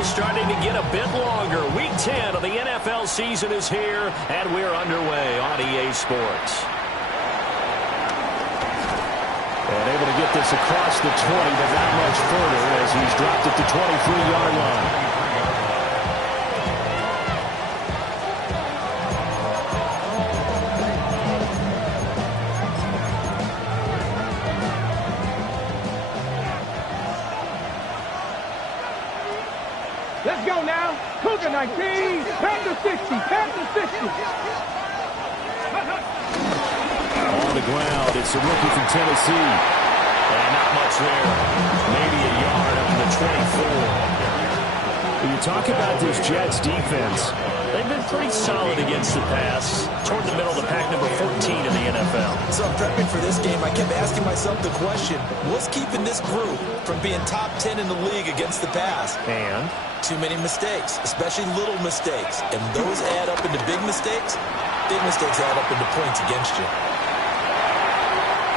schedule starting to get a bit longer. Week 10 of the NFL season is here, and we're underway on EA Sports. And able to get this across the 20, but not much further as he's dropped at the 23-yard line. Let's go now. Cougar 19, Panther 60, Panther 60. On the ground, it's a rookie from Tennessee. And not much there. Maybe a yard on the 24. When you talk about this Jets defense, they've been pretty solid against the pass. Toward the middle of the pack, number 14 in the NFL. So prepping for this game, I kept asking myself the question, what's keeping this group from being top 10 in the league against the pass? And? Too many mistakes, especially little mistakes. And those add up into big mistakes. Big mistakes add up into points against you.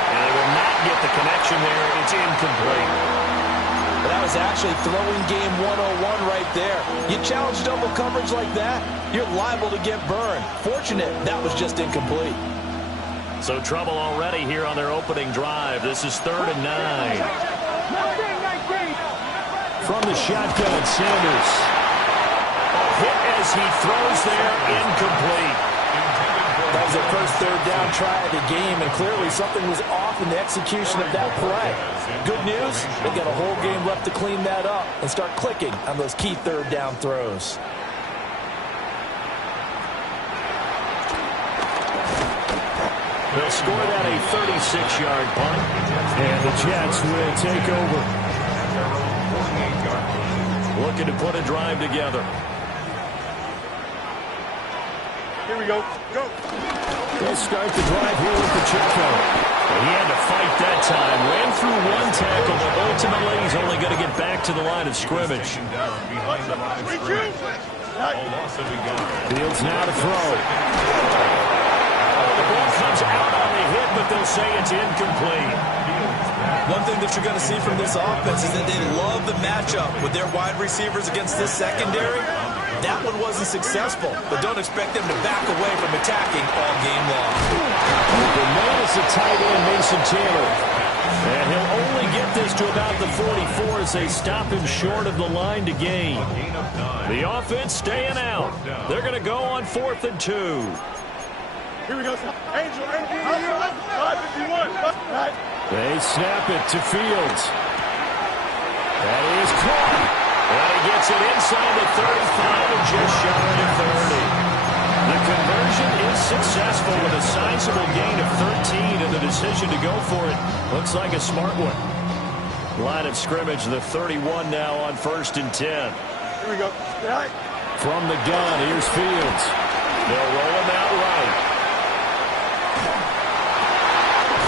And they will not get the connection there. It's incomplete. That was actually throwing game 101 right there. You challenge double coverage like that, you're liable to get burned. Fortunate that was just incomplete. So trouble already here on their opening drive. This is 3rd and 9. From the shotgun, Sanders. Hit as he throws there, incomplete. That was their first 3rd down try of the game, and clearly something was off in the execution of that play. Good news, they got a whole game left to clean that up and start clicking on those key 3rd down throws. They'll score that a 36-yard punt. And the Jets will take over. Looking to put a drive together. Here we go. Go. They'll start the drive here with Pacheco. He had to fight that time. Ran through one tackle, but ultimately he's only going to get back to the line of scrimmage. Fields now to throw. The ball comes out on the hit, but they'll say it's incomplete. One thing that you're going to see from this offense is that they love the matchup with their wide receivers against this secondary. That one wasn't successful, but don't expect them to back away from attacking all game long. The man is a tight end, Mason Taylor. And he'll only get this to about the 44 as they stop him short of the line to gain. The offense staying out. They're going to go on 4th and 2. Here we go. Angel, 551. They snap it to Fields. That is caught. And he gets it inside the 35 and just shy of 30. The conversion is successful with a sizable gain of 13, and the decision to go for it looks like a smart one. Line of scrimmage, the 31 now on 1st and 10. Here we go. From the gun, here's Fields. They'll roll him out right.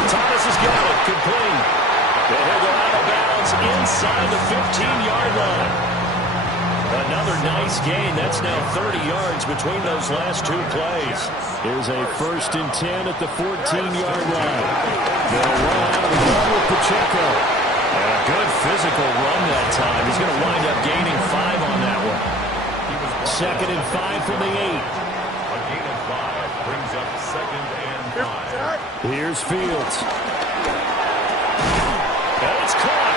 Thomas has got it, complete. And he'll go out of bounds inside the 15-yard line. Another nice gain. That's now 30 yards between those last 2 plays. Here's a 1st and 10 at the 14-yard line. They'll run out of the gun with Pacheco. And a good physical run that time. He's going to wind up gaining 5 on that one. 2nd and 5 from the 8. A gain of 5 brings up 2nd and 5. Here's Fields. And it's caught.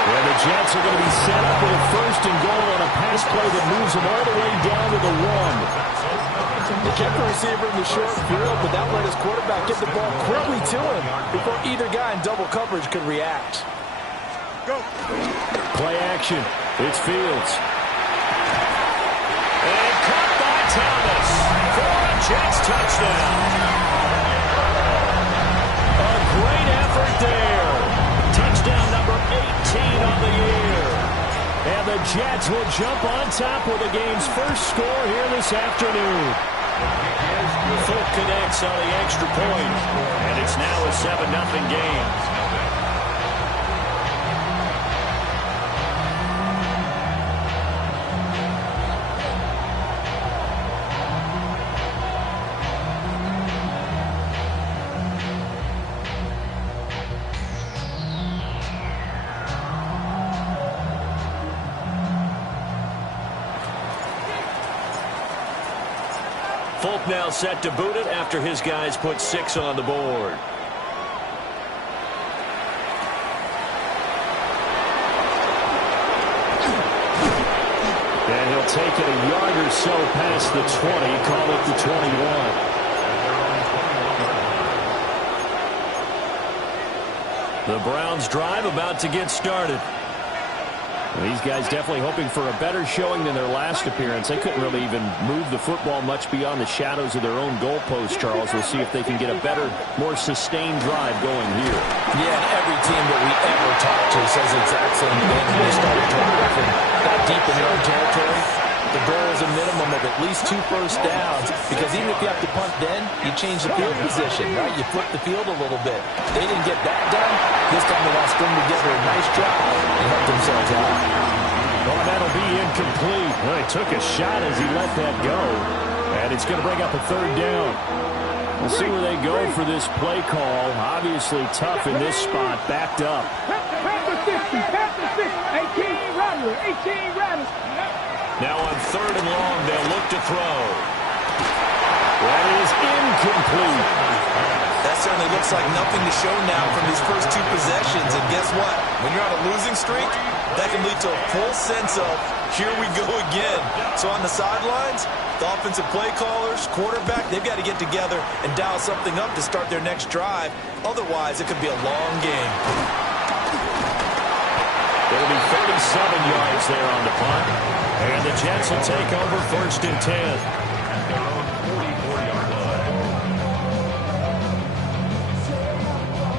And the Jets are going to be set up with a 1st and goal on a pass play that moves them all the way down to the 1. They kept the receiver in the short field, but that let his quarterback get the ball quickly to him before either guy in double coverage could react. Go. Play action. It's Fields. And caught by Thomas for a Jets touchdown. A great effort there. Touchdown number 18 on the year. And the Jets will jump on top with the game's first score here this afternoon. Full connects on the extra point, and it's now a 7-0 game. Folk now set to boot it after his guys put 6 on the board. And he'll take it a yard or so past the 20, call it the 21. The Browns drive about to get started. These guys definitely hoping for a better showing than their last appearance. They couldn't really even move the football much beyond the shadows of their own goalpost, Charles. We'll see if they can get a better, more sustained drive going here. Yeah, and every team that we ever talk to says the exact same thing when they start driving that deep in their own territory. The goal is a minimum of at least 2 first downs, because even if you have to punt then, you change the field position, right? You flip the field a little bit. They didn't get that done. This time they want to string together a nice drive and help themselves out. Well, that'll be incomplete. Well, he took a shot as he let that go, and it's going to bring up a 3rd down. We'll see where they go for this play call. Obviously tough in this spot, backed up. Pass the 60, pass the 60. 18 Rattler, 18 Rattler. Now on 3rd and long, they'll look to throw. That is incomplete. That certainly looks like nothing to show now from these first 2 possessions. And guess what? When you're on a losing streak, that can lead to a full sense of, here we go again. So on the sidelines, the offensive play callers, quarterback, they've got to get together and dial something up to start their next drive. Otherwise, it could be a long game. It'll be 37 yards there on the punt. And the Jets will take over 1st and 10.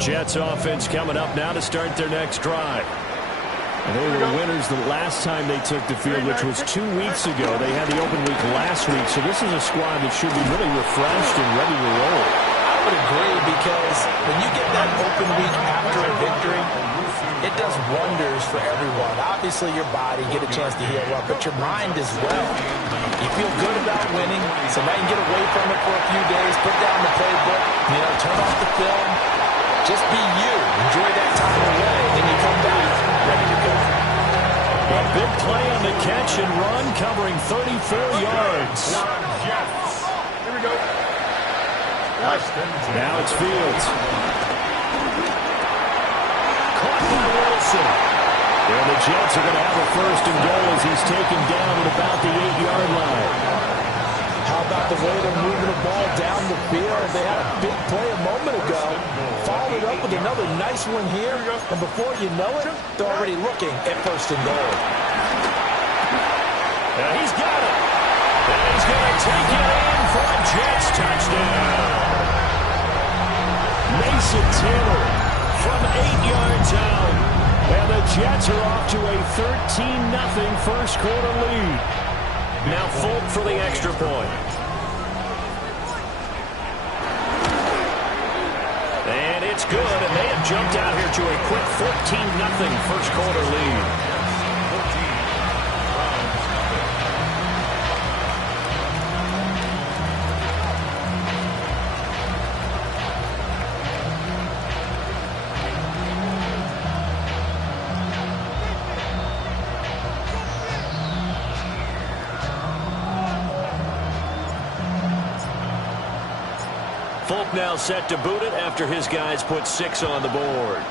Jets offense coming up now to start their next drive. And they were winners the last time they took the field, which was 2 weeks ago. They had the open week last week, so this is a squad that should be really refreshed and ready to roll. I would agree, because when you get that open week after a victory, it does wonders for everyone. Obviously, your body, get a chance to heal up, but your mind as well. You feel good about winning, so now you can get away from it for a few days, put down the playbook, turn off the film. Just be you. Enjoy that time away. Then you come back ready to go. A big play on the catch and run, covering 34 yards. Here we go. Now it's Fields. Caught by Wilson. And the Jets are going to have a 1st and goal as he's taken down at about the 8-yard line. How about the way they're moving the ball down the field? They had a big play a moment ago. Followed it up with another nice one here. And before you know it, they're already looking at 1st and goal. And he's got it. And he's going to take it in for a Jets touchdown. Mason Taylor from 8 yards out. And the Jets are off to a 13-0 first quarter lead. Now Folk for the extra point. And it's good, and they have jumped out here to a quick 14-0 first quarter lead. Folk now set to boot it after his guys put 6 on the board.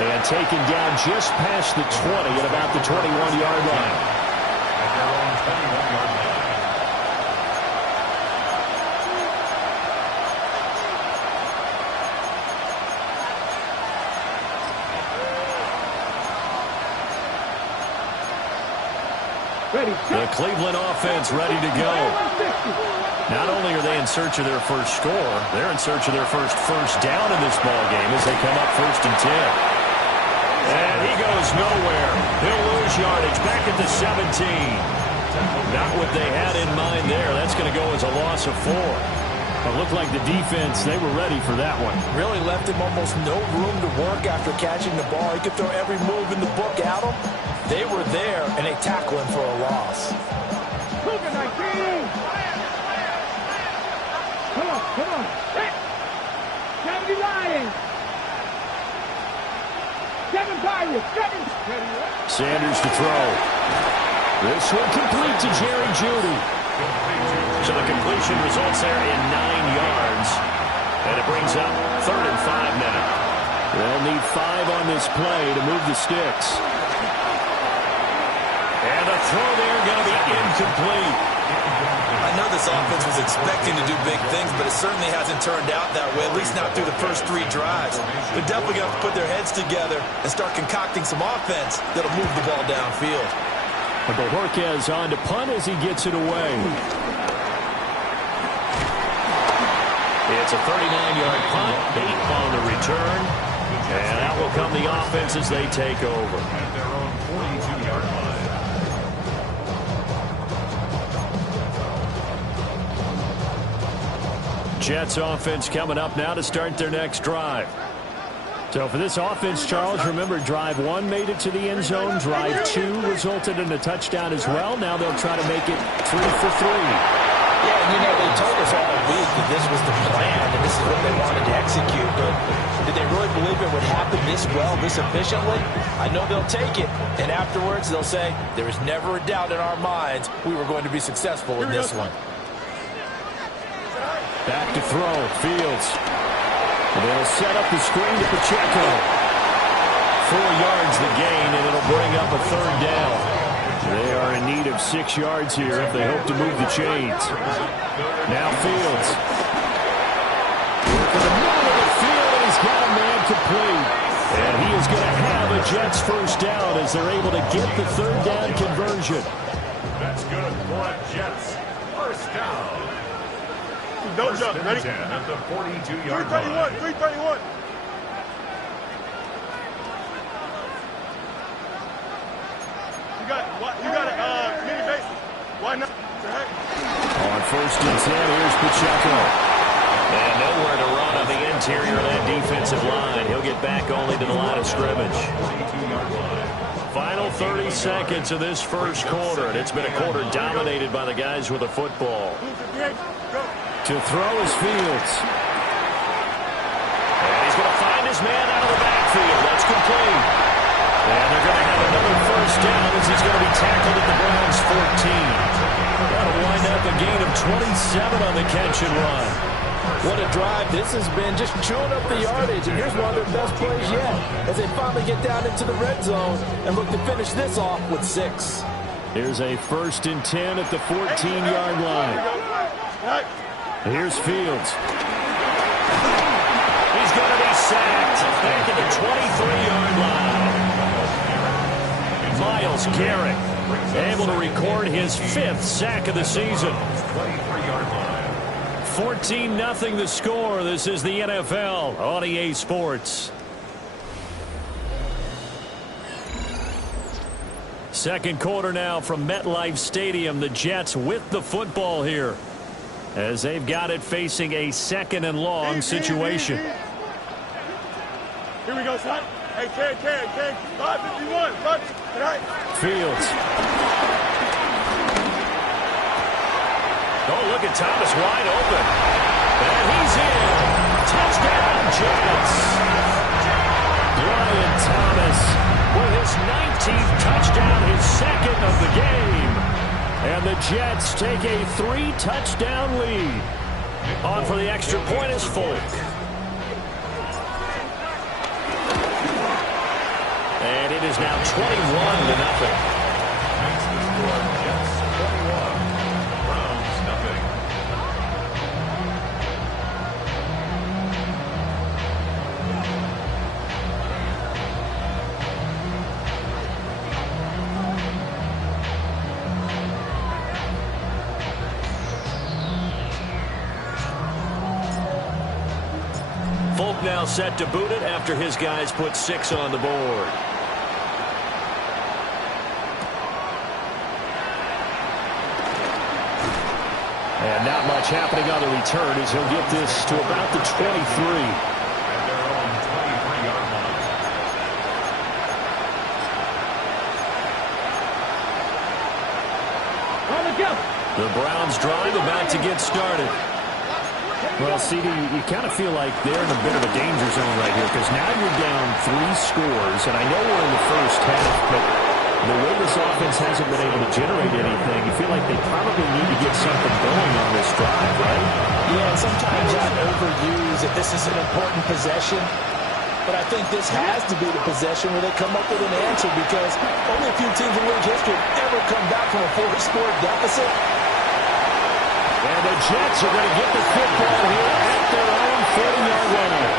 And taken down just past the 20 at about the 21-yard line. The Cleveland offense ready to go. Not only are they in search of their first score, they're in search of their first down in this ball game as they come up 1st and 10. And he goes nowhere. He'll lose yardage back at the 17. Not what they had in mind there. That's going to go as a loss of 4. But it looked like the defense, they were ready for that one. Really left him almost no room to work after catching the ball. He could throw every move in the book at him. They were there, and they tackle him for a loss. Cougar 19. Come on. 70 Lions. 70 Sanders to throw. This one complete to Jerry Jeudy. So the completion results there in 9 yards. And it brings up 3rd and 5 now. They'll need 5 on this play to move the sticks. And the throw there going to be incomplete. I know this offense was expecting to do big things, but it certainly hasn't turned out that way, at least not through the first 3 drives. They're definitely going to have to put their heads together and start concocting some offense that'll move the ball downfield. But Bojorquez on to punt as he gets it away. It's a 39-yard punt, 8 on the return. And out will come the offense as they take over. At their own 42-yard line. Jets offense coming up now to start their next drive. So for this offense, Charles, remember drive 1 made it to the end zone. Drive 2 resulted in a touchdown as well. Now they'll try to make it 3 for 3. Yeah, and they told us all week that this was the plan and this is what they wanted to execute. But did they really believe it would happen this well, this efficiently? I know they'll take it, and afterwards they'll say, there was never a doubt in our minds we were going to be successful in this one. Back to throw, Fields. They'll set up the screen to Pacheco. 4 yards the gain, and it'll bring up a 3rd down. They are in need of 6 yards here if they hope to move the chains. Now Fields. Working the middle of the field, and he's got a man complete. And he is going to have a Jets first down as they're able to get the 3rd down conversion. That's good for a Jets. First down. Don't jump. Ready? 10 at the 42-yard line. 331. You got mini base. Why not? On 1st and 10, here's Pacheco. And nowhere to run on the interior of that defensive line. He'll get back only to the line of scrimmage. Final 30 seconds of this first quarter, and it's been a quarter dominated by the guys with the football. To throw is Fields. And he's going to find his man out of the backfield. That's complete. And they're going to have another first down as he's going to be tackled at the Browns' 14. That'll wind up a gain of 27 on the catch and run. What a drive this has been, just chewing up the yardage. And here's one of their best plays yet as they finally get down into the red zone and look to finish this off with 6. Here's a 1st and 10 at the 14-yard line. Here's Fields. He's going to be sacked back at the 23-yard line. Myles Garrett able to record his 5th sack of the season. 23-yard line. 14-0 the score. This is the NFL on EA Sports. Second quarter now from MetLife Stadium. The Jets with the football here, as they've got it facing a 2nd and long situation. Here we go, son. Hey, Ken. 551. Tonight. Fields. Oh, look at Thomas wide open. And he's in. Touchdown, Jets. Brian Thomas With his 19th touchdown, his 2nd of the game. and the Jets take a 3-touchdown lead. On for the extra point is Folk. And it is now 21-0. Folk now set to boot it after his guys put 6 on the board. And not much happening on the return as he'll get this to about the 23. At their own 23-yard line. The Browns drive about to get started. Well, CD, you kind of feel like they're in a bit of a danger zone right here because now you're down 3 scores, and I know we're in the first half, but the way this offense hasn't been able to generate anything, you feel like they probably need to get something going on this drive, right? Yeah, and sometimes I overuse that this is an important possession, but I think this has to be the possession where they come up with an answer because only a few teams in league history have ever come back from a 4-score deficit. And the Jets are going to get the football here at their own 40-yard line.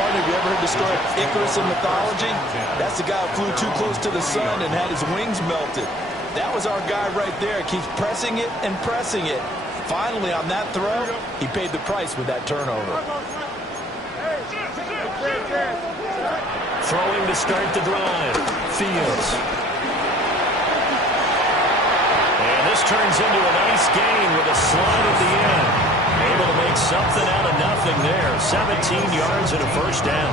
Partner, have you ever heard the story of Icarus in mythology? That's the guy who flew too close to the sun and had his wings melted. That was our guy right there. Keeps pressing it and pressing it. Finally, on that throw, he paid the price with that turnover. Throwing to start the drive. Fields. And this turns into a nice gain with a slide at the end. Able to make something out of nothing there. 17 yards and a first down.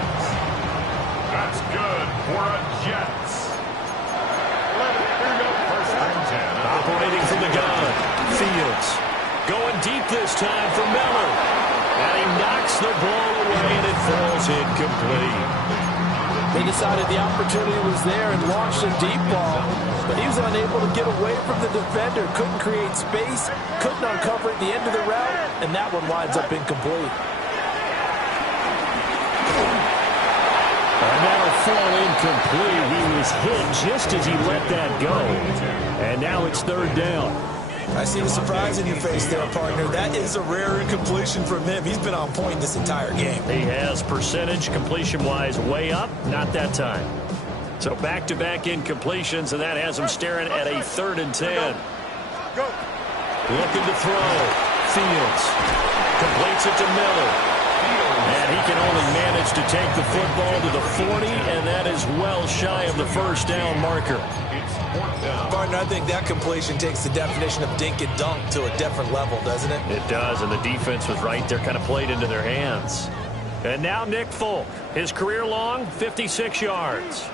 That's good for a Jets. First and 10. Operating from the gun. Fields. Going deep this time for Miller. And he knocks the ball away and it falls incomplete. They decided the opportunity was there and launched a deep ball, but he was unable to get away from the defender, couldn't create space, couldn't uncover at the end of the route, and that one winds up incomplete. And that'll fall incomplete. He was hit just as he let that go. And now it's third down. I see the surprise in your face there, partner. That is a rare incompletion from him. He's been on point this entire game. He has percentage completion-wise way up. Not that time. So back-to-back incompletions, and that has him staring at a 3rd and 10. Looking to throw. Fields. Completes it to Miller. And he can only manage to take the football to the 40, and that is well shy of the first down marker. Partner, I think that completion takes the definition of dink and dunk to a different level, doesn't it? It does, and the defense was right there, kind of played into their hands. And now Nick Folk, his career long, 56 yards.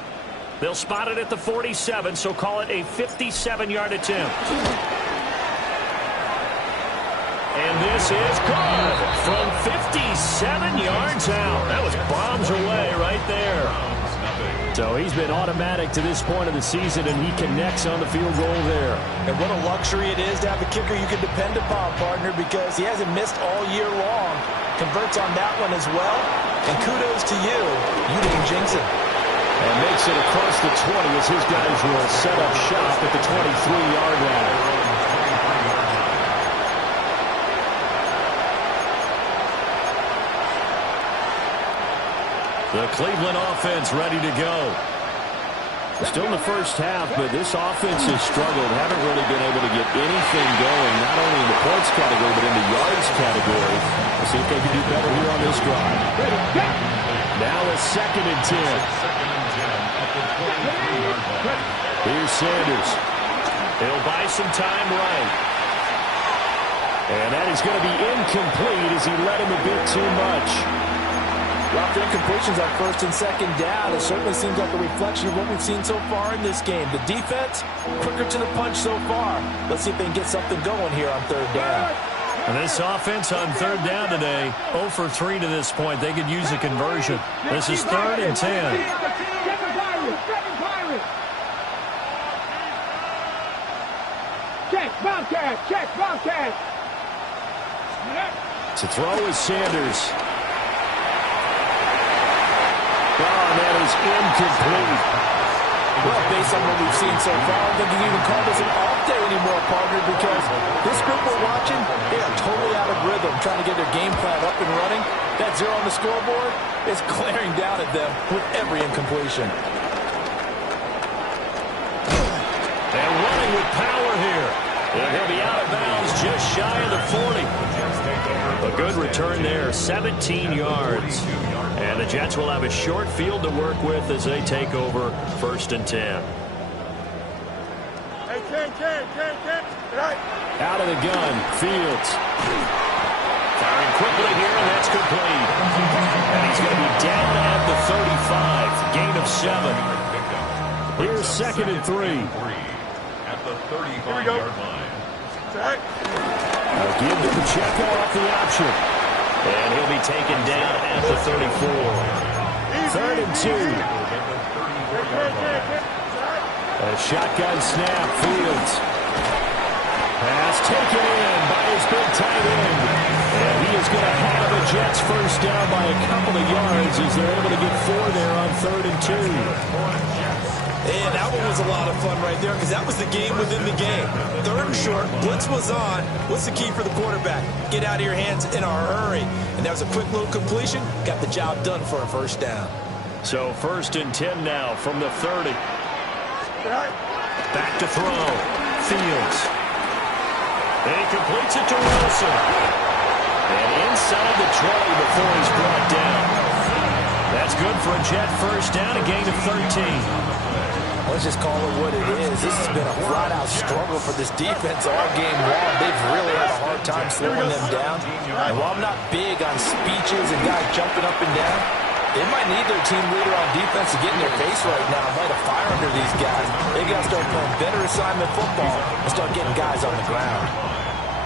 They'll spot it at the 47, so call it a 57-yard attempt. And this is good from 57 yards out. That was bombs away right there. So he's been automatic to this point of the season, and he connects on the field goal there. And what a luxury it is to have a kicker you can depend upon, partner, because he hasn't missed all year long. Converts on that one as well. And kudos to you. You didn't jinx it. And makes it across the 20 as his guys will set up shop at the 23-yard line. The Cleveland offense ready to go. Still in the first half, but this offense has struggled. Haven't really been able to get anything going, not only in the points category, but in the yards category. We'll see if they can do better here on this drive. Now a 2nd and 10. Here's Sanders. He'll buy some time right. And that is going to be incomplete as he let him a bit too much. Well, the incompletions on 1st and 2nd down, it certainly seems like a reflection of what we've seen so far in this game. The defense, quicker to the punch so far. Let's see if they can get something going here on 3rd down. And this offense on 3rd down today, 0 for 3 to this point. They could use a conversion. This is 3rd and 10. Check, Bobcat, check, Bobcat. To throw is Sanders. Oh, that is incomplete. Well, based on what we've seen so far, I don't think you can even call this an off day anymore, partner, because this group we're watching, they are totally out of rhythm, trying to get their game plan up and running. That 0 on the scoreboard is glaring down at them with every incompletion. And running with power here. And he'll be out of bounds just shy of the 40. A good return there, 17 yards. And the Jets will have a short field to work with as they take over 1st and 10. Out of the gun, Fields. Firing quickly here, and that's complete. And he's going to be down at the 35, gain of 7. Here's 2nd and 3. At the 35-yard line. Give to Pacheco off the option. And he'll be taken down at the 34. 3rd and 2. A shotgun snap, Fields. Pass taken in by his big tight end. And he is going to have the Jets first down by a couple of yards as they're able to get 4 there on 3rd and 2. And that one was a lot of fun right there because that was the game within the game. 3rd and short, blitz was on. What's the key for the quarterback? Get out of your hands in a hurry. And that was a quick little completion. Got the job done for a first down. So 1st and 10 now from the 30. Back to throw. Fields. And he completes it to Wilson. And inside the 20 before he's brought down. That's good for a Jet first down, a gain of 13. Let's just call it what it is. This has been a flat-out struggle for this defense all game long. They've really had a hard time slowing them down. And while I'm not big on speeches and guys jumping up and down, they might need their team leader on defense to get in their face right now and light a fire under these guys. They got to start playing better assignment football and start getting guys on the ground.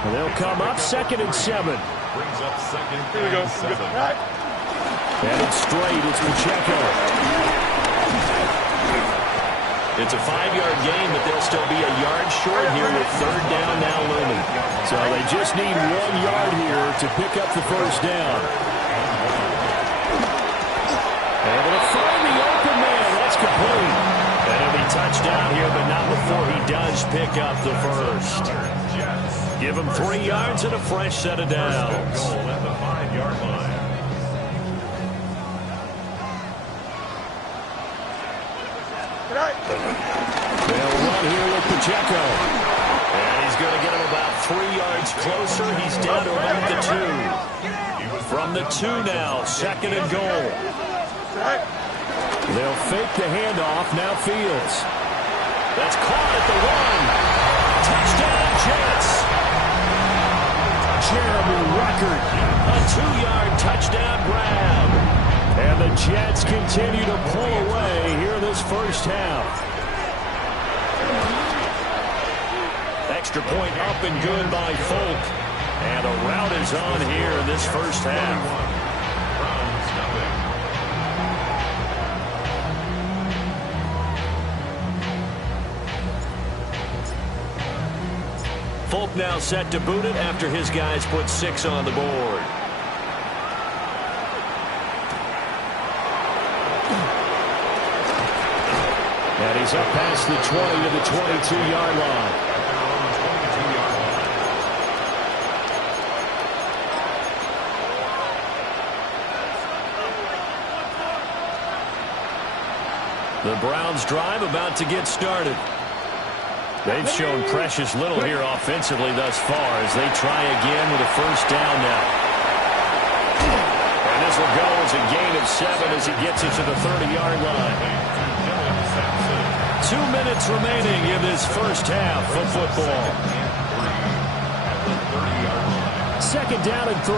And they'll come up 2nd and 7. Brings up 2nd and 7. And it's straight. It's Pacheco. It's a 5-yard gain, but they'll still be a yard short here with 3rd down now looming. So they just need 1 yard here to pick up the first down. Able to find the open man. That's complete. And he'll be touchdown here, but not before he does pick up the first. Give him 3 yards and a fresh set of downs. Goal at the 5-yard line. They'll run here with Pacheco. And he's going to get him about 3 yards closer. He's down to about the 2. From the 2 now, 2nd and goal. They'll fake the handoff. Now Fields. That's caught at the 1. Touchdown, Jets. Jeremy Ruckert, a 2-yard touchdown grab. And the Jets continue to pull away here this first half. Extra point up and good by Folk. And a rout is on here in this first half. Folk now set to boot it after his guys put 6 on the board. And he's up past the 20 to the 22-yard line. The Browns drive about to get started. They've shown precious little here offensively thus far as they try again with a first down now. And this will go as a gain of 7 as he gets it to the 30-yard line. 2 minutes remaining in this first half of football. 2nd down and 3.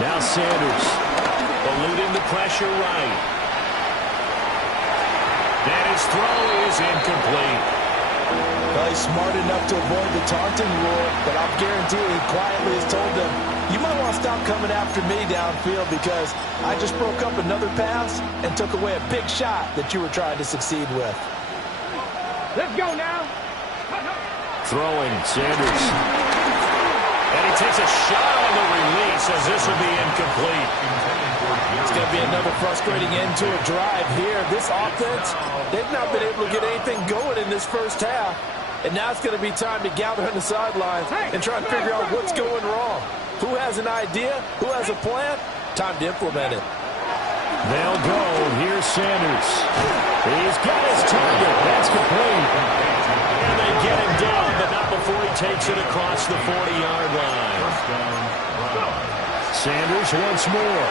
Now Sanders eluding the pressure right. And his throw is incomplete. Well, he's smart enough to avoid the taunting rule, but I'll guarantee he quietly has told them, you might want to stop coming after me downfield because I just broke up another pass and took away a big shot that you were trying to succeed with. Let's go now. Throwing, Sanders. And he takes a shot on the release as this will be incomplete. It's going to be another frustrating end to a drive here. This offense, they've not been able to get anything going in this first half. And now it's going to be time to gather on the sidelines and try and figure out what's going wrong. Who has an idea? Who has a plan? Time to implement it. They'll go. Here's Sanders. He's got his target. That's complete. And they get him down, but not before he takes it across the 40-yard line. Sanders once more.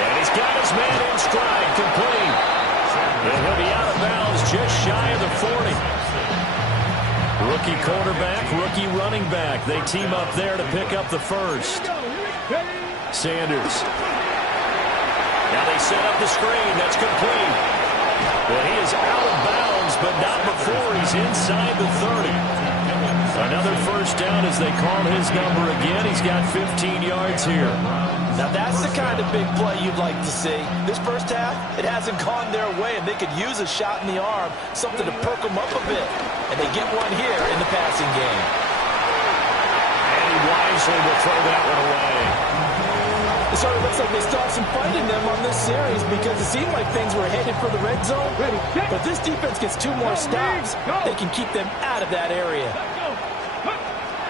And he's got his man in stride, complete. And he'll be out of bounds just shy of the 40. Rookie quarterback, rookie running back. They team up there to pick up the first. Sanders. Now they set up the screen. That's complete. Well, he is out of bounds, but not before he's inside the 30. Another first down as they call his number again. He's got 15 yards here. Now that's the kind of big play you'd like to see. This first half, it hasn't gone their way, and they could use a shot in the arm, something to perk them up a bit. And they get one here in the passing game. And he wisely will throw that one away. It sort of looks like they still have some fight in them on this series because it seemed like things were headed for the red zone. But this defense gets 2 more stops. They can keep them out of that area.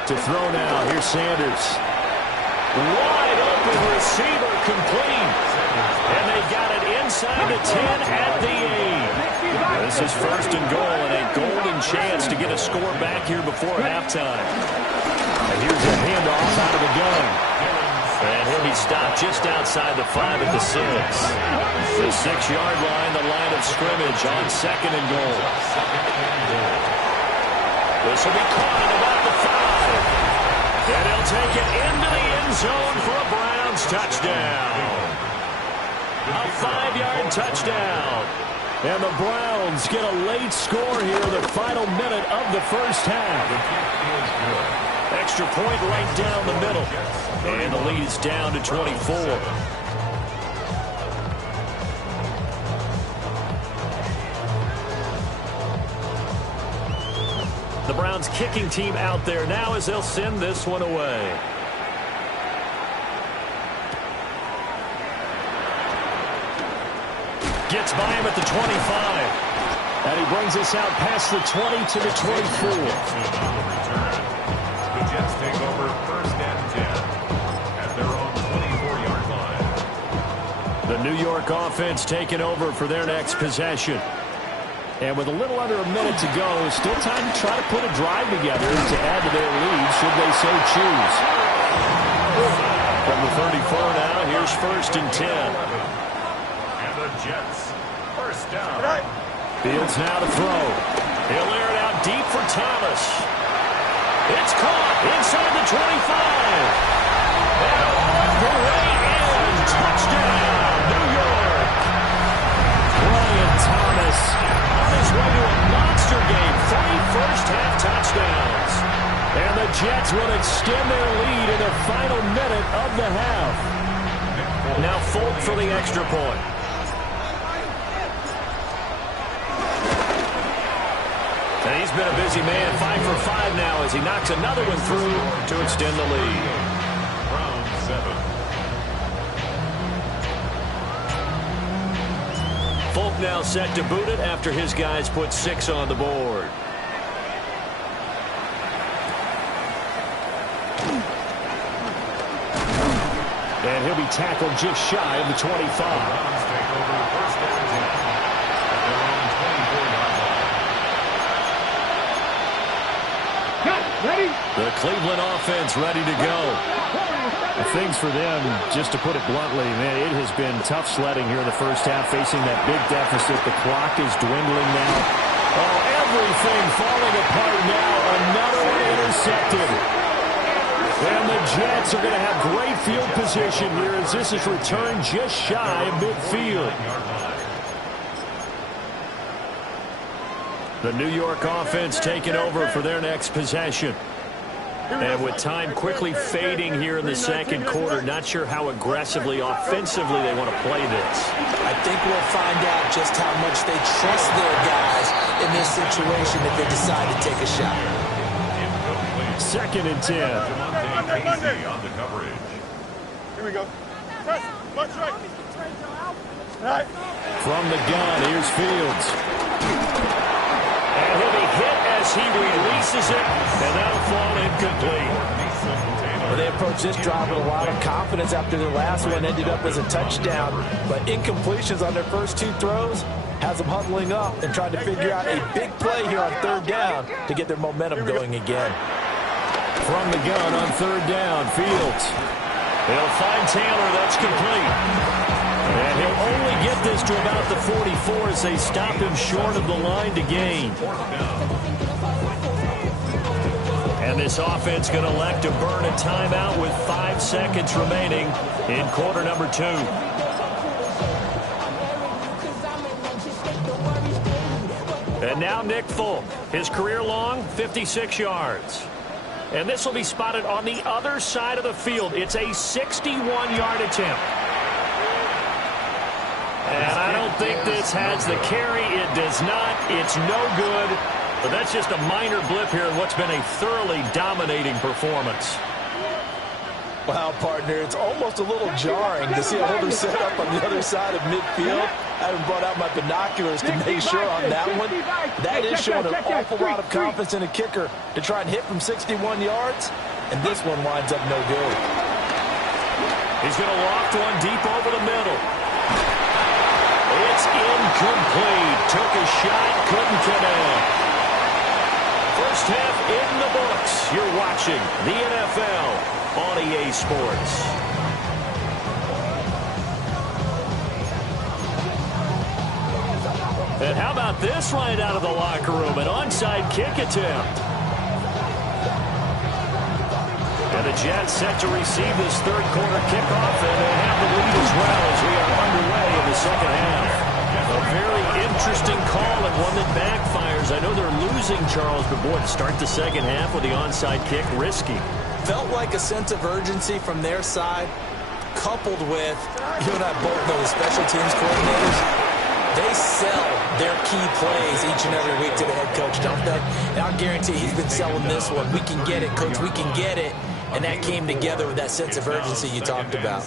To throw now, here's Sanders. Wide open receiver, complete. And they got it inside the 10 at the 8. This is first and goal and a golden chance to get a score back here before halftime. And here's a handoff out of the gun. And he'll be stopped just outside the 5 at the 6. The 6-yard line, the line of scrimmage on second and goal. This will be caught at about the 5. And he'll take it into the end zone for a Browns touchdown. A 5-yard touchdown. And the Browns get a late score here in the final minute of the first half. Extra point right down the middle. And the lead is down to 24. The Browns kicking team out there now as they'll send this one away. Gets by him at the 25. And he brings us out past the 20 to the 24. The Jets take over first and 10 at their own 24-yard line. The New York offense taking over for their next possession. And with a little under a minute to go, still time to try to put a drive together to add to their lead, should they so choose. From the 34 now, here's first and 10. And the Jets, first down. Fields now to throw. He'll air it out deep for Thomas. It's caught inside the 25. And on the way in, touchdown, New York. Brian Thomas on his way to a monster game. 3 first-half touchdowns. And the Jets will extend their lead in the final minute of the half. Now Folk for the extra point. And he's been a busy man, 5 for 5 now as he knocks another one through to extend the lead. Round 7. Folk now set to boot it after his guys put 6 on the board. And he'll be tackled just shy of the 25. Browns take over first and 10 at their own 24-yard line. Ready? The Cleveland offense ready to go. Things for them, just to put it bluntly, man, it has been tough sledding here in the first half, facing that big deficit. The clock is dwindling now. Oh, everything falling apart now. Another one intercepted. And the Jets are going to have great field position here as this is returned just shy of midfield. The New York offense taking over for their next possession. And with time quickly fading here in the second quarter, not sure how aggressively, offensively they want to play this. I think we'll find out just how much they trust their guys in this situation if they decide to take a shot. Second and 10. Easy on the coverage. Here we go. Press. March right. Right. From the gun, here's Fields. And he'll be hit as he releases it, and that'll fall incomplete. Well, they approach this drive with a lot of confidence after their last one ended up as a touchdown. But incompletions on their first 2 throws has them huddling up and trying to figure out a big play here on third down to get their momentum going again. From the gun on third down, Fields. He'll find Taylor. That's complete. And he'll only get this to about the 44 as they stop him short of the line to gain. And this offense going to elect to burn a timeout with 5 seconds remaining in quarter number 2. And now Nick Folk, his career long 56 yards. And this will be spotted on the other side of the field. It's a 61-yard attempt. And I don't think this has the carry. It does not. It's no good. But that's just a minor blip here in what's been a thoroughly dominating performance. Wow, partner, it's almost a little jarring to see a holder set up on the other side of midfield. I haven't brought out my binoculars to make sure on that one. That is showing an awful lot of confidence in a kicker to try and hit from 61 yards, and this one winds up no good. He's going to loft one deep over the middle. It's incomplete. Took a shot, couldn't connect. First half in the books. You're watching the NFL on EA Sports. And how about this right out of the locker room? An onside kick attempt. And the Jets set to receive this third quarter kickoff, and they have the lead as well as we are underway in the second half. A very interesting call and one that backfires. I know they're losing, Charles, but boy, to start the second half with the onside kick, risky. Felt like a sense of urgency from their side, coupled with, you and I both know the special teams coordinators, they sell their key plays each and every week to the head coach, don't they? And I'll guarantee he's been selling this one. We can get it, coach, we can get it. And that came together with that sense of urgency you talked about.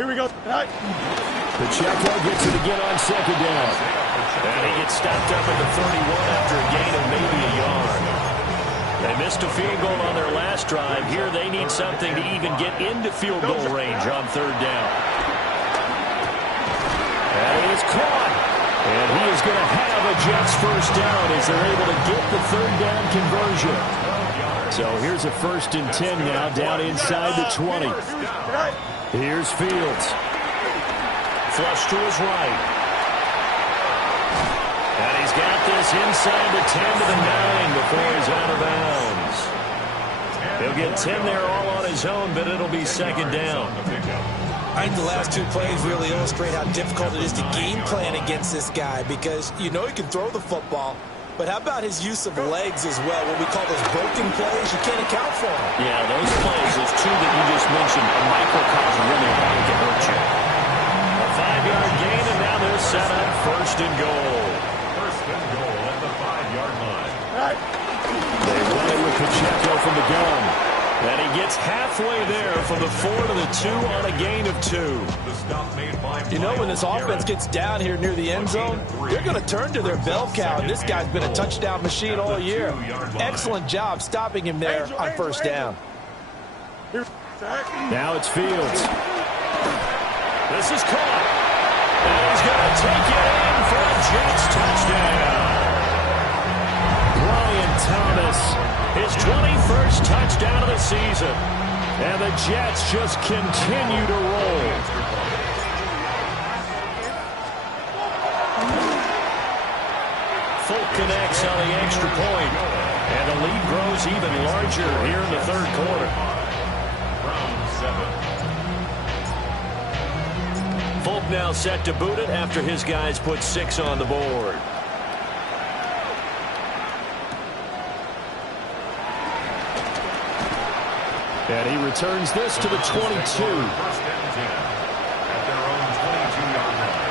Here we go. Pacheco gets it again on second down. And he gets stopped up at the 31 after a gain of maybe a yard. They missed a field goal on their last drive. Here they need something to even get into field goal range on third down. And it is caught. And he is going to have a Jets first down as they're able to get the third down conversion. So here's a 1st and 10 now down inside the 20. Here's Fields. Flush to his right. And he's got this inside the 10 to the 9 before he's out of bounds. He'll get 10 there all on his own, but it'll be second down. I think the last two plays really illustrate how difficult it is to game plan against this guy because you know he can throw the football, but how about his use of legs as well? What we call those broken plays, you can't account for them. Yeah, those plays, those two that you just mentioned, a microcosm really how they can hurt you. A 5-yard gain, and now they're set up 1st and goal. 1st and goal at the 5-yard line. They run it with Pacheco from the gun. And he gets halfway there from the 4 to the 2 on a gain of 2. The stop made by You know, when this offense gets down here near the end zone, they're going to turn to their bell cow, and this guy's been a touchdown machine all year. Excellent job stopping him there on 1st down. Now it's Fields. This is caught. And he's going to take it in for a Jets touchdown. Brian Thomas, his 21st touchdown of the season. And the Jets just continue to roll. Folk connects on the extra point. And the lead grows even larger here in the third quarter. Round 7. Folk now set to boot it after his guys put 6 on the board. And he returns this to the 22. 1st and 10 at their own 22-yard line.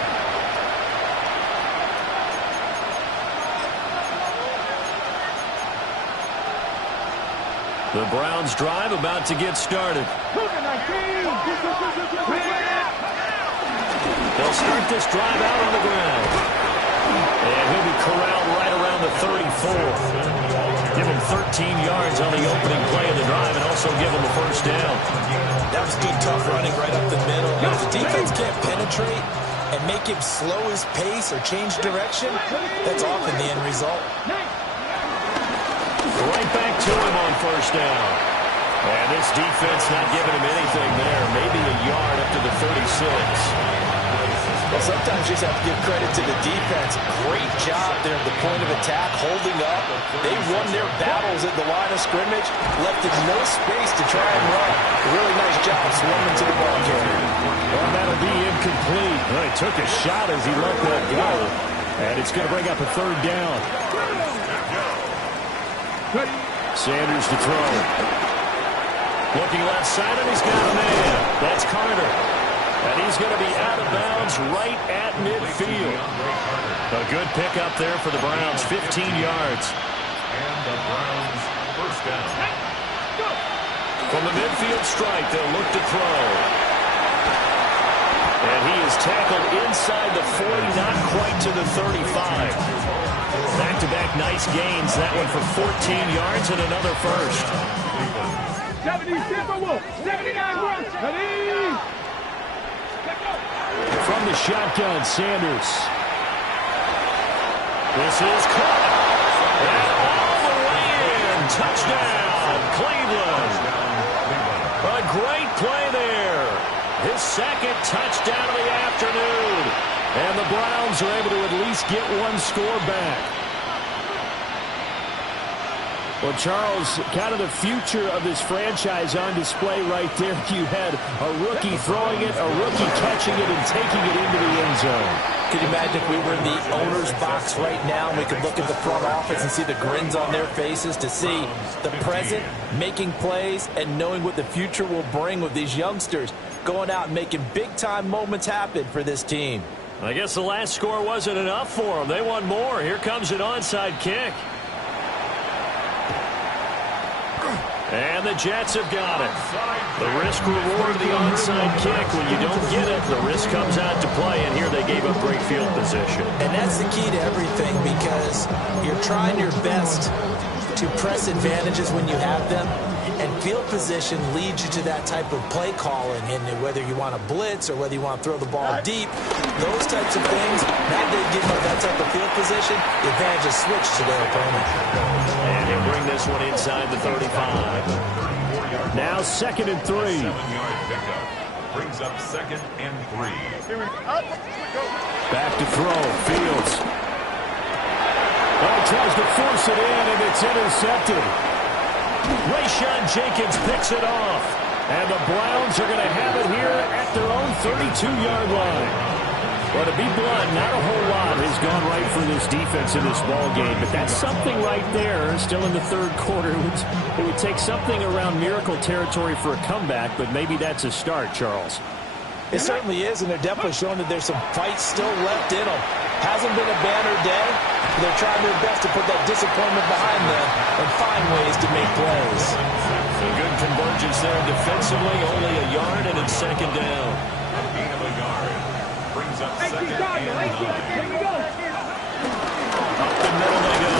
The Browns drive about to get started. They'll start this drive out on the ground. And he'll be corralled right around the 34. Give him 13 yards on the opening play of the drive and also give him a 1st down. That was good, tough running right up the middle. If the defense can't penetrate and make him slow his pace or change direction, that's often the end result. Right back to him on 1st down. And this defense not giving him anything there. Maybe a yard up to the 36. Well, sometimes you just have to give credit to the defense. Great job there at the point of attack, holding up. They won their battles at the line of scrimmage, left it no space to try and run. A really nice job swarming to the ball carrier. Well, that'll be incomplete. Well, he took a shot as he let that go. And it's going to bring up a third down. Sanders to throw. Looking left side, and he's got a man. That's Carter. And he's going to be out of bounds right at midfield. A good pickup there for the Browns, 15 yards. And the Browns first down. From the midfield strike, they'll look to throw. And he is tackled inside the 40, not quite to the 35. Back-to-back nice gains. That one for 14 yards and another first. 79 runs. From the shotgun, Sanders. This is caught. And all the way in. Touchdown, Cleveland. A great play there. His second touchdown of the afternoon. And the Browns are able to at least get one score back. Well, Charles, kind of the future of this franchise on display right there. You had a rookie throwing it, a rookie catching it, and taking it into the end zone. Could you imagine if we were in the owner's box right now and we could look at the front office and see the grins on their faces to see the present, making plays, and knowing what the future will bring with these youngsters going out and making big-time moments happen for this team. I guess the last score wasn't enough for them. They want more. Here comes an onside kick. And the Jets have got it. The risk-reward of the onside kick. When you don't get it, the risk comes out to play, and here they gave up great field position. And that's the key to everything, because you're trying your best to press advantages when you have them, and field position leads you to that type of play calling, and whether you want to blitz or whether you want to throw the ball deep, those types of things, now they give up that type of field position, the advantage is switched to their opponent. And he'll bring this one inside the 35. Now 2nd and 3. 7-yard pickup. Brings up 2nd and 3. Back to throw. Fields. Oh, tries to force it in, and it's intercepted. Rayshon Jenkins picks it off. And the Browns are going to have it here at their own 32-yard line. Well, to be blunt, not a whole lot has gone right for this defense in this ball game, but that's something right there. Still in the third quarter, it would take something around miracle territory for a comeback, but maybe that's a start, Charles. It certainly is, and they're definitely showing that there's some fight still left in them. Hasn't been a banner day, but they're trying their best to put that disappointment behind them and find ways to make plays. A good convergence there defensively, only a yard, and it's 2nd down. Gain of a yard. Brings up 2nd and 9. Here we go. Up the middle they go.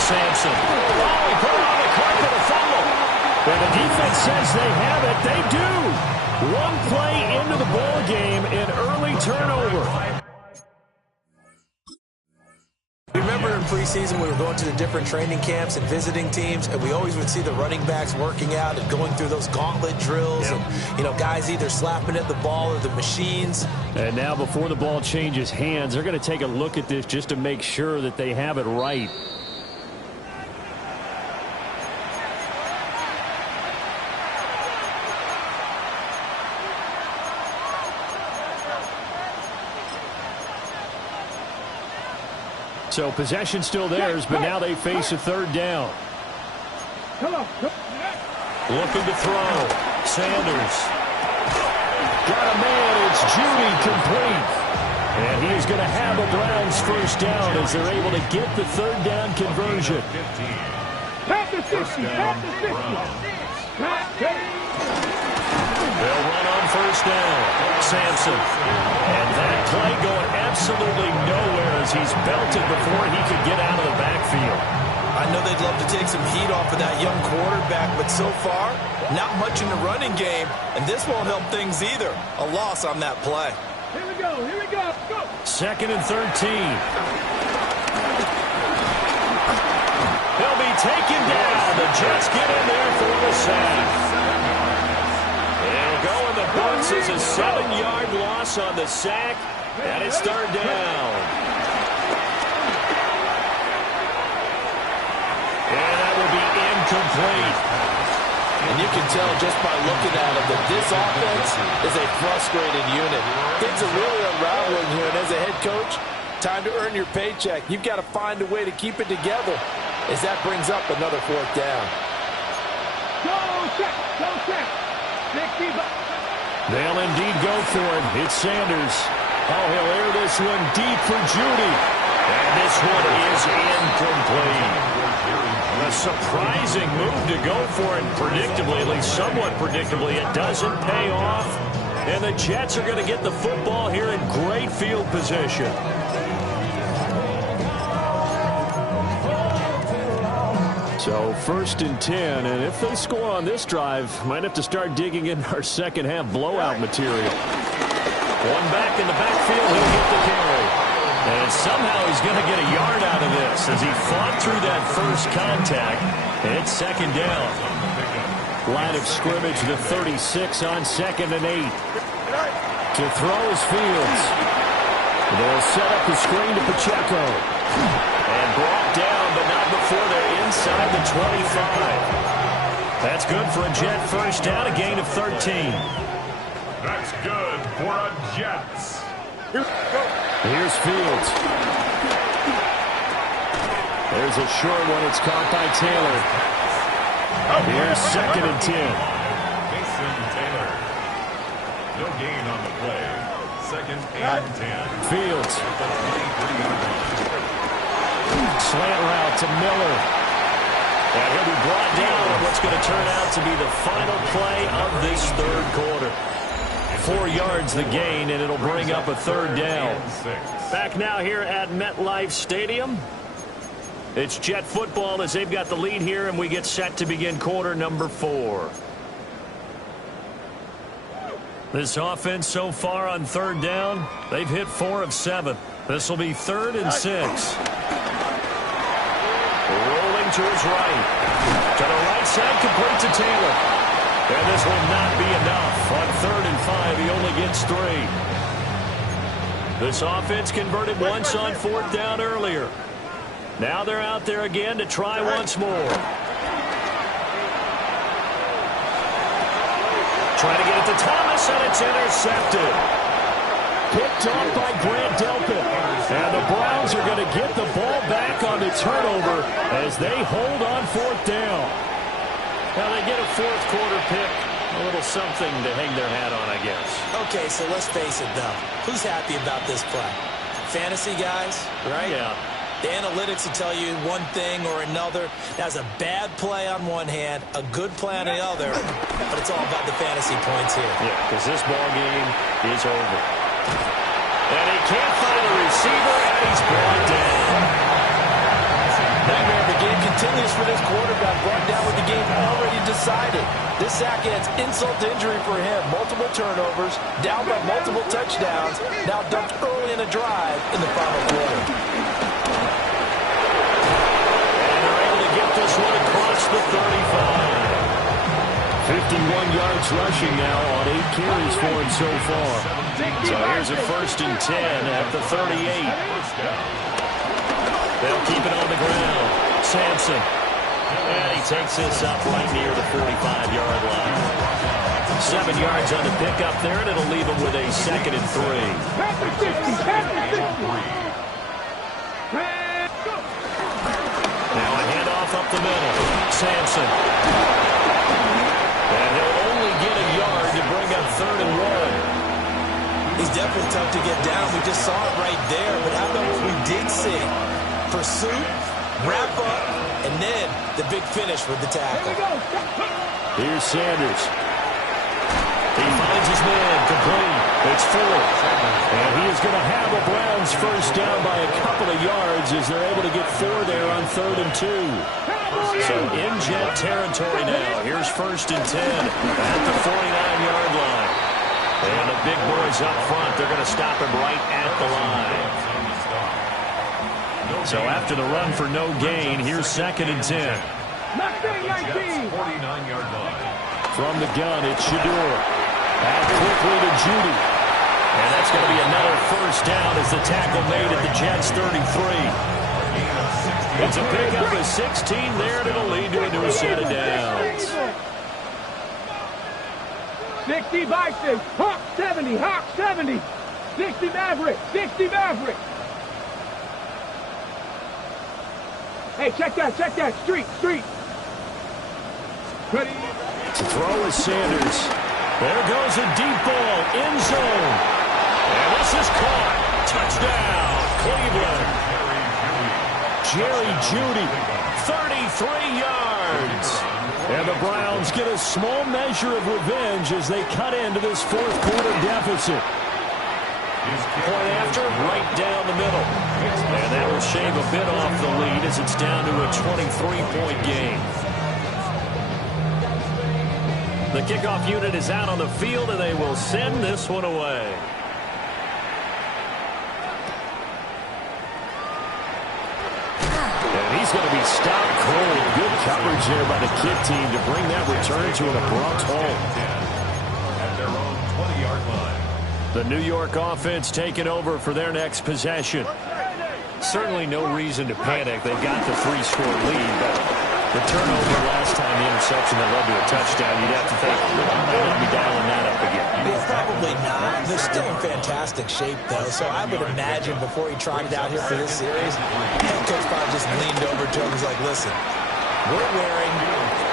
Sampson. Oh, he put it on the carpet, a fumble. And the defense says they have it. They do. One play into the ball game, an early turnover. Remember in preseason we were going to the different training camps and visiting teams, and we always would see the running backs working out and going through those gauntlet drills, and guys either slapping at the ball or the machines. And now before the ball changes hands, they're going to take a look at this just to make sure that they have it right. So possession still theirs, but now they face a 3rd down. Looking to throw. Sanders. Got a man. It's Judy complete. And he is going to have a Browns first down as they're able to get the 3rd down conversion. Pass the 60. Pass the 60. They'll run on first down. Sampson. And that play going absolutely nowhere as he's belted before he could get out of the backfield. I know they'd love to take some heat off of that young quarterback, but so far, not much in the running game, and this won't help things either. A loss on that play. Here we go. Here we go. Go. 2nd and 13. He'll be taken down. The Jets get in there for the sack. It'll go in the books as a 7-yard loss on the sack, and it's 3rd down. And that will be incomplete. And you can tell just by looking at them that this offense is a frustrated unit. Things are really unraveling here, and as a head coach, time to earn your paycheck. You've got to find a way to keep it together as that brings up another fourth down. Go check. 60. They'll indeed go for it. It's Sanders. Oh, he'll air this one deep for Judy. And this one is incomplete. A surprising move to go for it. Predictably, at least somewhat predictably, it doesn't pay off. And the Jets are going to get the football here in great field position. So 1st and 10, and if they score on this drive, might have to start digging in our second half blowout material. One back in the backfield, he'll get the carry. And somehow he's going to get a yard out of this as he fought through that first contact. And it's 2nd down. Line of scrimmage, the 36 on 2nd and 8. To throw is Fields. They'll set up the screen to Pacheco. And brought down, but not before they're inside the 25. That's good for a Jet first down, a gain of 13. That's good for a Jets. Here's Fields. There's a short one. It's caught by Taylor. Here's 2nd and 10. Mason Taylor. No gain on the play. 2nd and 10. Fields. Slant route to Miller. And he'll be brought down on what's going to turn out to be the final play of this 3rd quarter. 4 yards the gain, and it'll bring up a 3rd down. Back now here at MetLife Stadium. It's Jet football as they've got the lead here, and we get set to begin quarter number 4. This offense so far on 3rd down, they've hit 4 of 7. This will be 3rd and 6. Rolling to his right. To the right side, complete to Taylor. And this will not be enough. On 3rd and 5, he only gets 3. This offense converted once on 4th down earlier. Now they're out there again to try once more. Trying to get it to Thomas, and it's intercepted. Picked off by Grant Delpit. And the Browns are going to get the ball back on the turnover as they hold on 4th down. Now they get a 4th quarter pick. A little something to hang their hat on, I guess. Okay, so let's face it, though. Who's happy about this play? Fantasy guys, right? Yeah. The analytics will tell you one thing or another. That's a bad play on one hand, a good play on the other, but it's all about the fantasy points here. Yeah, because this ball game is over. And he can't find a receiver, and he's brought down. Nightmare of the game continues for this quarterback, brought down with the game already decided. This sack adds insult to injury for him. Multiple turnovers, down by multiple touchdowns, now dumped early in a drive in the final quarter. And they're able to get this one across the 35. 51 yards rushing now on 8 carries for him so far. So here's a 1st and 10 at the 38. They'll keep it on the ground. Sampson. And he takes this up right near the 45-yard line. 7 yards on the pickup there, and it'll leave him with a 2nd and 3. Now a handoff up the middle. Sampson. And he'll only get a yard to bring up 3rd and 1. He's definitely tough to get down. We just saw it right there, but how about what we did see? Pursuit, wrap up, and then the big finish with the tackle. Here's Sanders. He finds his man complete. It's 4th. And he is going to have a Browns first down by a couple of yards as they're able to get 4 there on 3rd and 2. So in Jet territory now. Here's 1st and 10 at the 49-yard line. And the big boys up front, they're going to stop him right at the line. So after the run for no gain, here's 2nd and 10. 49-yard line. From the gun, it's Shador. Back quickly to Judy. And that's going to be another first down as the tackle made at the Jets' 33. It's a pickup of 16 there, and it'll lead to a new set of downs. 60 Vikings, Hawk 70, Hawk 70. 60 Maverick, 60 Maverick. Hey, check that. Street. Ready? To throw is Sanders. There goes a deep ball, end zone. And this is caught. Touchdown, Cleveland. Jerry Jeudy, 33 yards. And the Browns get a small measure of revenge as they cut into this fourth quarter deficit. Point after, right down the middle. And that will shave a bit off the lead as it's down to a 23-point game. The kickoff unit is out on the field, and they will send this one away. And he's going to be stopped cold. Good coverage there by the kick team to bring that return to an abrupt halt. At their own 20-yard line. The New York offense taking over for their next possession. Certainly no reason to panic. They've got the 3-score lead, but the turnover last time, the interception that led to a touchdown, you'd have to think they wouldn't be dialing that up again. Yeah, probably not. They're still in fantastic shape, though, so I would imagine before he tried it out here for this series, head coach probably just leaned over to him and was like, listen, we're wearing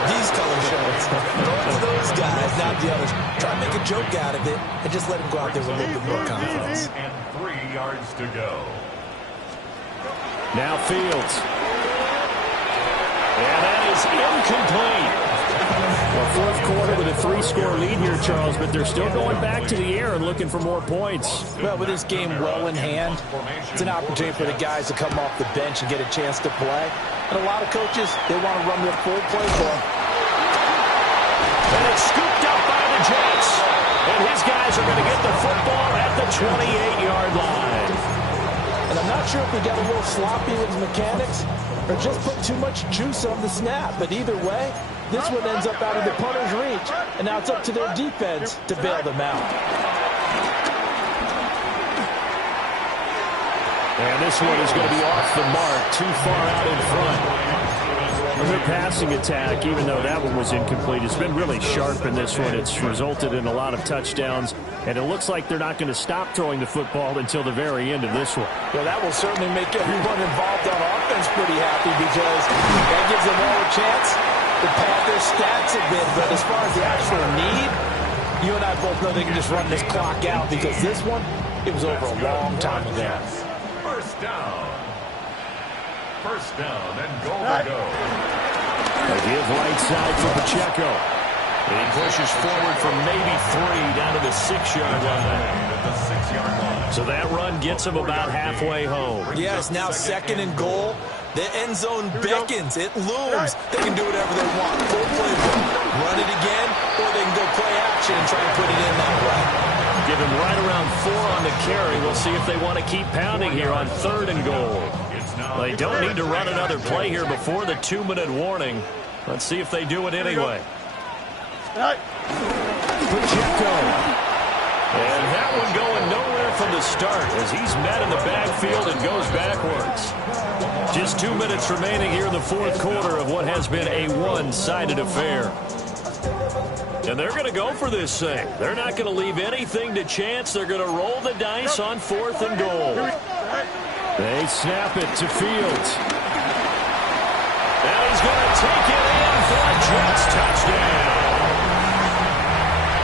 these color shirts. Throw it to those guys, not the others. Try to make a joke out of it and just let him go out there with a little bit more confidence. And 3 yards to go. Now Fields. And that is incomplete. Well, fourth quarter with a 3-score lead here, Charles, but they're still going back to the air and looking for more points. Well, with this game well in hand, it's an opportunity for the guys to come off the bench and get a chance to play. And a lot of coaches, they want to run their full playbook. And it's scooped up by the Jets. And his guys are going to get the football at the 28-yard line. And I'm not sure if he got a little sloppy with his mechanics or just put too much juice on the snap. But either way, this one ends up out of the punter's reach. And now it's up to their defense to bail them out. And this one is going to be off the mark, too far out in front. Their passing attack, even though that one was incomplete, has been really sharp in this one. It's resulted in a lot of touchdowns, and it looks like they're not going to stop throwing the football until the very end of this one. Well, that will certainly make everyone involved on offense pretty happy because that gives them all a chance to pad their stats a bit. But as far as the actual need, you and I both know they can just run this clock out because this one, it was over a long time ago. First down. First down and goal to go. They give right side for Pacheco. And he pushes forward from maybe 3 down to the 6-yard line. So that run gets him about halfway home. Yeah, it's now 2nd and goal. The end zone beckons. It looms. They can do whatever they want. Full playbook. Run it again, or they can go play action and try and put it in that way. Give him right around 4 on the carry. We'll see if they want to keep pounding here on 3rd and goal. They don't need to run another play here before the 2-minute warning. Let's see if they do it anyway. Pacheco. And that one going nowhere from the start as he's met in the backfield and goes backwards. Just 2 minutes remaining here in the fourth quarter of what has been a one-sided affair. And they're going to go for this thing. They're not going to leave anything to chance. They're going to roll the dice on 4th and goal. They snap it to Fields. And he's going to take it in for a Jets touchdown.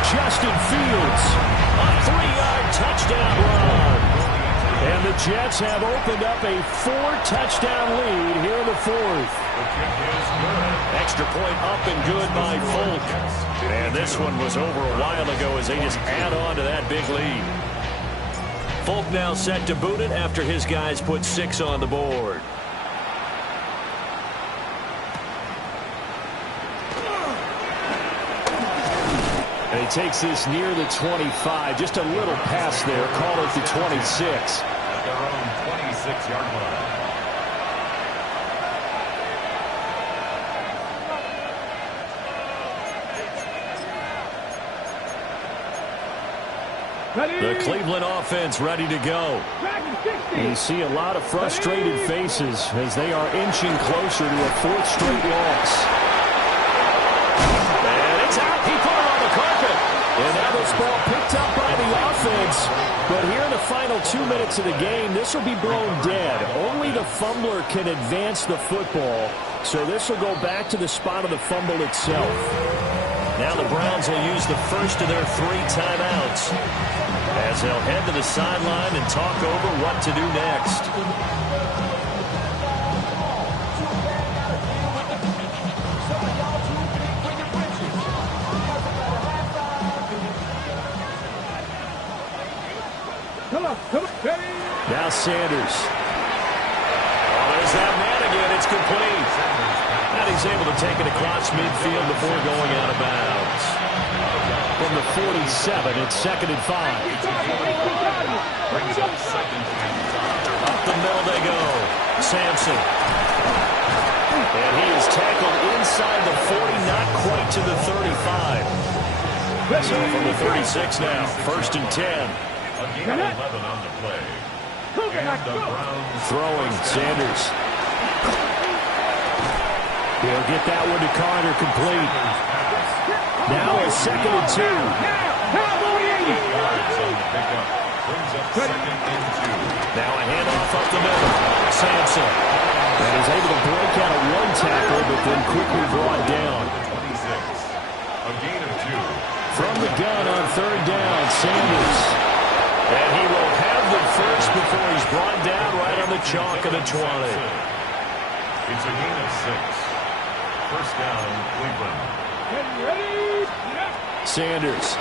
Justin Fields, a 3-yard touchdown run. And the Jets have opened up a 4-touchdown lead here in the fourth. Extra point up and good by Folk. And this one was over a while ago as they just add on to that big lead. Folk now set to boot it after his guys put 6 on the board. And he takes this near the 25. Just a little pass there. Call it the 26. At their own 26-yard line. The Cleveland offense ready to go. You see a lot of frustrated faces as they are inching closer to a 4th straight loss. And it's out. He put it on the carpet. And that was ball picked up by the offense. But here in the final 2 minutes of the game, this will be blown dead. Only the fumbler can advance the football, so this will go back to the spot of the fumble itself. Now the Browns will use the first of their 3 timeouts as they'll head to the sideline and talk over what to do next. Come on. Now Sanders. Oh, there's that man again. It's complete. And he's able to take it across midfield before going out of bounds. From the 47, it's 2nd and 5. Up the middle they go. Sampson. And he is tackled inside the 40, not quite to the 35. So from the 36 now, 1st and 10. A gain of 11 on the play. And the Browns Throwing, Sanders. He'll get that one to Carter, complete. Now a 2nd and 2. yards on the pickup. Brings up 2nd and 2. Now a handoff up the middle. Sampson. And is able to break out of 1 tackle, but then quickly brought down. 26. A gain of 2. From the gun on 3rd down, Sanders. And he will have the first before he's brought down right on the chalk of the 20. It's a gain of 6. First down, Cleveland. Sanders.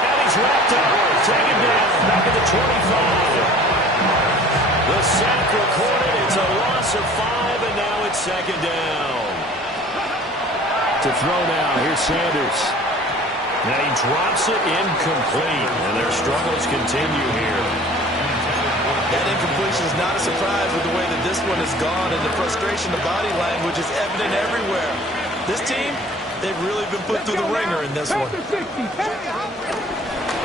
And he's wrapped up. Taken down. Back at the 25. The sack recorded. It's a loss of 5, and now it's 2nd down. To throw now. Here's Sanders. Now he drops it incomplete, and their struggles continue here. That incompletion is not a surprise with the way that this one has gone, and the frustration, the body language is evident everywhere. This team, they've really been put through the ringer in this one.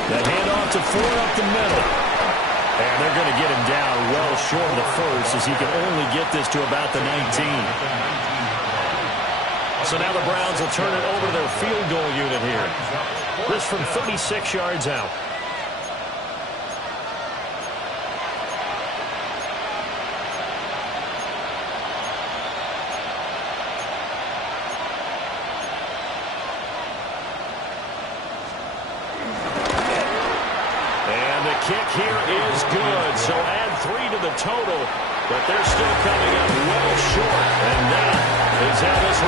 That handoff to Ford up the middle. And they're going to get him down well short of the first, as he can only get this to about the 19. So now the Browns will turn it over to their field goal unit here. This from 36 yards out. And the kick here is good. So add 3 to the total, but they're still coming up well short. And that is how this